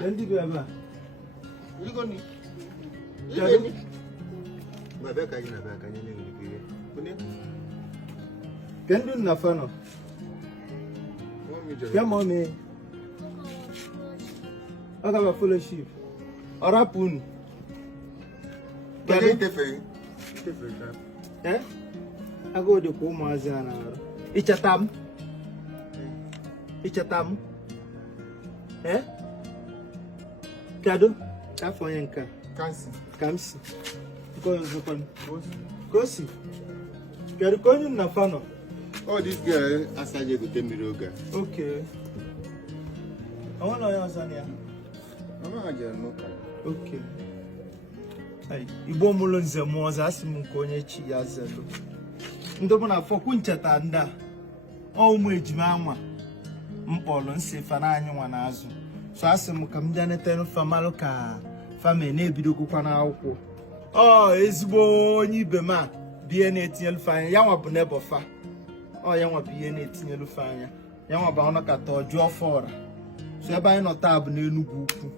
Then the baby. You go ni. My back I can back and Can do nothing. Yeah, mommy. I have a full of sheep. Or a poon. Eh? I go to Pomazana. It's a tam. It's a tam. Eh? Kado? Kafoyanka. Kamsi. Kosi. Kado Konin Nafano. Oh, this girl, Asaje go tell me roga. Okay. I want to answer here. I'm not no car. Okay. Ay, Igbo mulo nze muoza asimu konye chi ya zelo. Ndomo na fo kuncheta nda. O umu ejima anwa. Mpolo nsi fana anyi nwa na azu. So asimu ka mjanete no famalo ka fame na ebido kwa na akwụkwọ. Oh, ezigbo onye ibe ma biye na etinyelu fanya ya nwa bụ nebo fa. Oh, ya nwa biye na etinyelu fanya. Ya nwa ba ono ka to juo fora. So ebe anyị nọ taa bụ n'Enugu ukwu.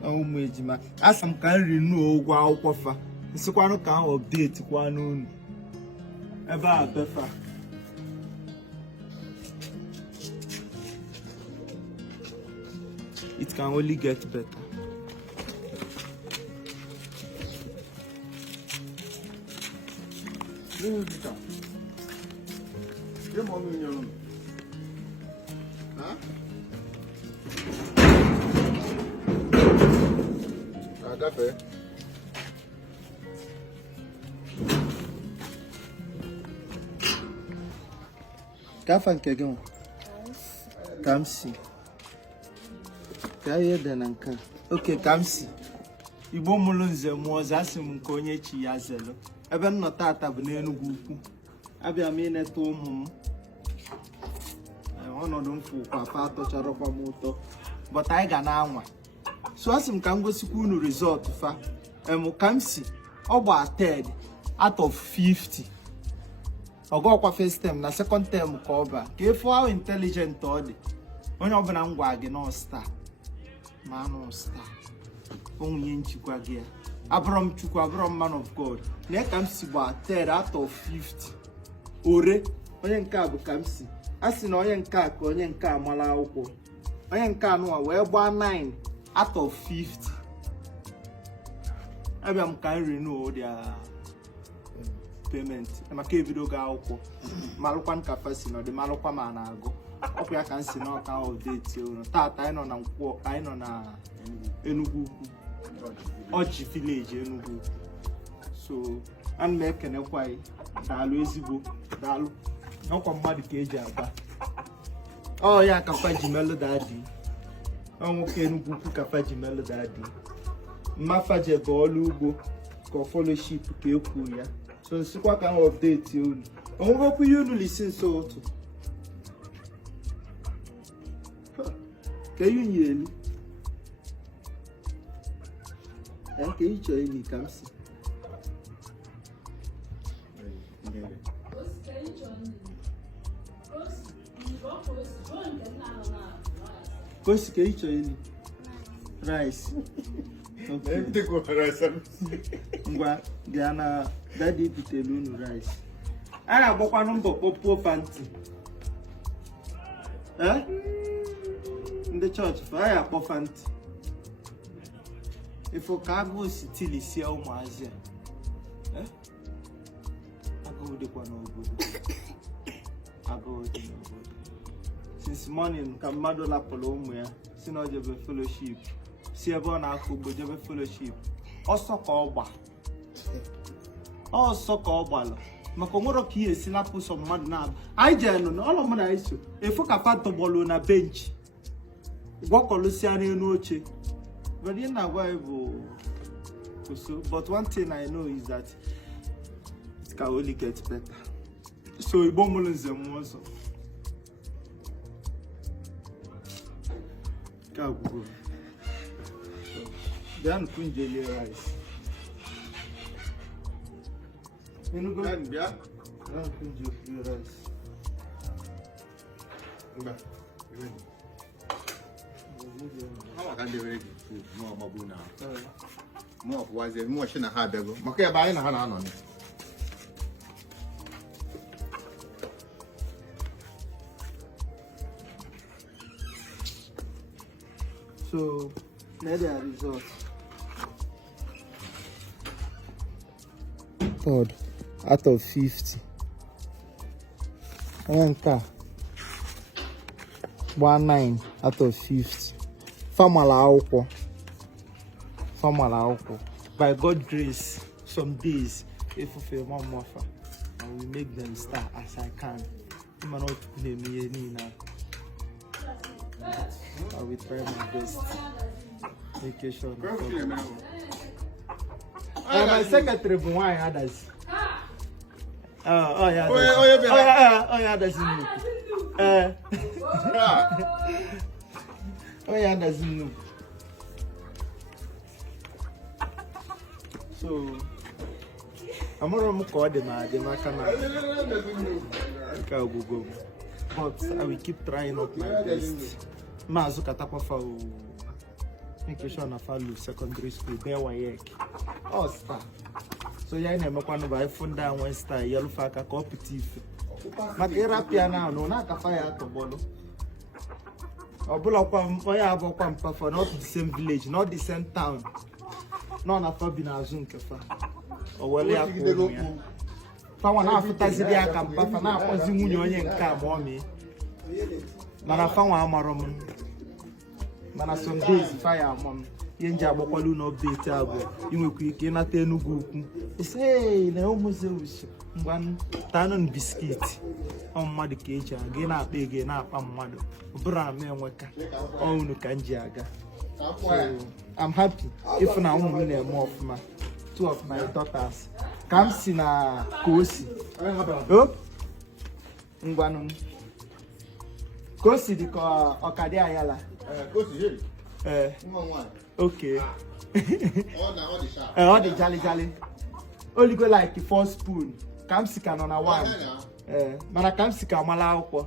Ụmụ ejima asa m ka nri nu ogwo akwụkwọ fa nsikwanụ ka ahụ update kwa n'unu ebe a befa it can only get better. Café. Kafa nke gị Kamsi. Ka ihe dị na nke. Okay, Kamsi. Igbo mụrụ nze mụọ zasị m nke onye chi ya zelo. Ebe m nọ tata bụ n'Enugu ukwu. Abịa m ineta ụmụ m. Ọnọdụ m fụ kwa fa atọcharọkwa m ụtọ. But anyị ga na-anwa. So asim ka ngosikwa unu result fa. Kamsi ogba third out of 50. Ogokwa first term na second term ka oba. Ka ifo how intelligent ọ dị. Onye ọbụla ngwa gị no star. Ma no star. Onye nchikwa gị ya. Abram chukwu abram man of God. Na Kamsi gba third out of 50. Ore onye nke a bụ Kamsi. Asị na onye nke a ka onye nke a mara akwụkwọ. Onye nke anụ a wee gbaa 9 out of 50. Abịam ka renew their payment. Maka ebido ga akwụkwọ. Malụkwa nka fasi no dị malụkwa ma na agụ. Ọkwa ya ka nsi na ọka update unu. Tata anyị nọ na nkwọ, anyị nọ na Enugu ukwu. Ọchị village Enugu ukwu. So, ana m ekenekwa anyị. Daalụ ezigbo. Daalụ. Ọkwa mmadụ ka eji agba. Oh ya ka fa ji melu daddy. Nwoke Enugu ukwu ka fa ji melu daddy. Mmafa je bụ ọlụ ugbo ka fellowship ka ekwu ya. So nsikwa ka m update unu. Onwekwu ihe unu lisi nso otu. Ka yu nyelu. Ka yu chọọ ili Kamsi. Kosi ka yu chọọ ili. Rice. Okay. Ngwa gaa na daddy bitelu unu rice. A na-agbakwanụ mbọ kpọpuo fanti. Ndị chọọchị fa ya akpọ fanti. Ifo ka agụụ si tilisie ụmụazị a. Agụụ dịkwa n'obodo. Agụụ dị n'obodo. Since morning ka mmadụ lapụrụ ụmụ ya si na ojebe fellowship. Si ebe ọ na-akụ ugbo jebe fellowship. Ọsọ ka ọ gba. Ọsọ ka ọ gbala. Maka onwere ka ihe esi lapụ sọ mmadụ na-abụ. Anyị jee nụ na ọlọ mmadụ anyị so. Efu ka fatọ bọọlụ na bench. Gwakọlụsịa n'elu oche. But ihe na-agwa ya bụ so. But one thing I know is that it can only get better. So Igbo mụrụ nze mmụọ nsọ. Ka agwụgwọ. Then kunjeli rice. Enugu bia. Kunjeli rice. Ngba. maka ndị very good food mụ ọmọbụ na mụ ọpụwazie mụ ọchị na ha abịago maka ebe anyị na ha na-anọ ni. So, now there are results. Third out of 50. Anka 19 out of 50. Famala akwụkwọ. By God's grace, some days, if you want more, I will make them start as I can. You might not name me any now. I will try my best. Make sure. My secretary, why others? Oh yeah, doesn't know. Oh yeah, doesn't know. So I'm gonna call them. But I will keep trying out my best. Make sure I follow secondary school. There we are. Star. So yeah, I'm going to phone down one star. Yellow faka cooperative. Makera piano no na kafaya to bolo. Obula kwa mpoya abo kwa mpafa not the same village, not the same town. No na fa bi na azun kefa. Owele akwo ya. Fa wana afutazi dia ka mpafa na akwazi nwunye onye nke a mo me. Mana fa wana amaro m. Mana some days fire mom. Yenje agbakwala na update abụ inwekwa ike ịnata Enugu ukwu. Say na ụmụ Zeus ngwan tanon biscuit. Ọ mmadụ ka eji aga na-akpa ego na-akpa mmadụ. Obura am enweka. Ọ unu ka nji aga. So I'm happy if na ụmụ m na-eme ọfụma. Two of my daughters. Kamsi na Kosi. Oh? Ngwanụ. Kosi dị ka ọkadị ayala. Kosi Okay. All the jolly. Only go like the 4 spoon. Kamsi can on a 1. Mana Kamsi can mala akwụkwọ.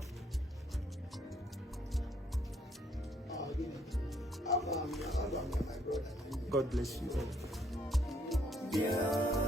God bless you all.